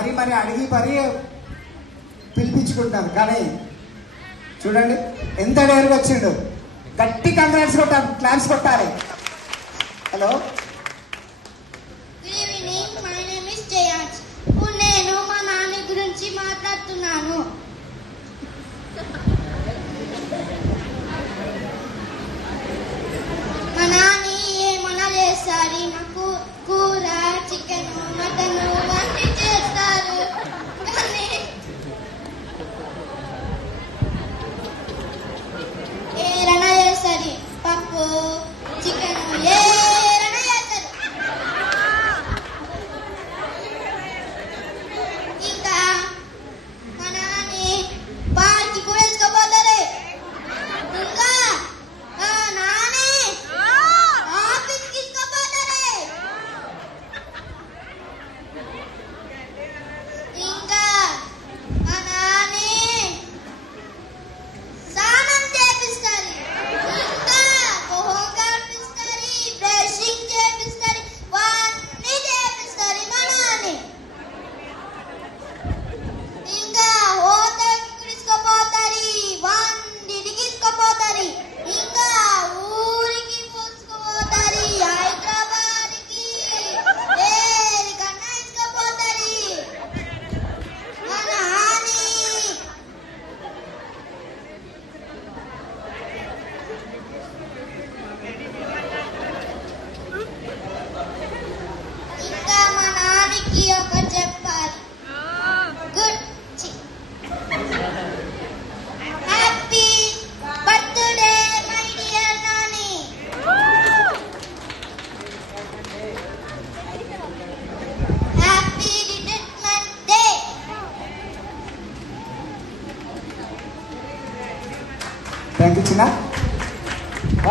మరి మరి అడిగి మరి పిలిపించుకుంటారు. కానీ చూడండి ఎంత డేరుగా వచ్చిండు. గట్టి కంగ్రాట్స్ కొట్టాలి, క్లాప్స్ కొట్టాలి. Hello, good evening, my name is Jayaj. ఇప్పుడు నేను మా నాన్న గురించి మాట్లాడుతున్నాను. మా నాన్న ఏమన్నా చేస్తారు, నాకు కూర, చికెన్, మటన్ వంటి చేస్తారు. కానీ ఏదైనా చేస్తారు, పప్పు, చికెన్ ఏదైనా చేస్తారు. ఇంకా మా నాన్న పార్కి కూడా వేసుకోపోతారు. ఇంకా మా నాన్న ఆఫీస్కి తీసుకుపోతారు. ఇంకా మా నాన్న స్నానం చేపిస్తారు. ఇంకా మొహం కనిపిస్తారు, బ్రషింగ్ చేపిస్తారు, అన్నీ చేపిస్తారు మా నాన్న. ఇంకా హోటల్కి తీసుకుపోతారు, వండికి తీసుకుపోతారు. ఇంకా ఊరికి తీసుకుపోతారు, హైదరాబాద్కి ఏరికన్నా తీసుకుపోతారు మా నాన్న. ఇంకా మా నాన్నకి ఒకటి చెప్పాలి. Good happy birthday my dear Nani. Happy retirement day. Thank you చిన్న.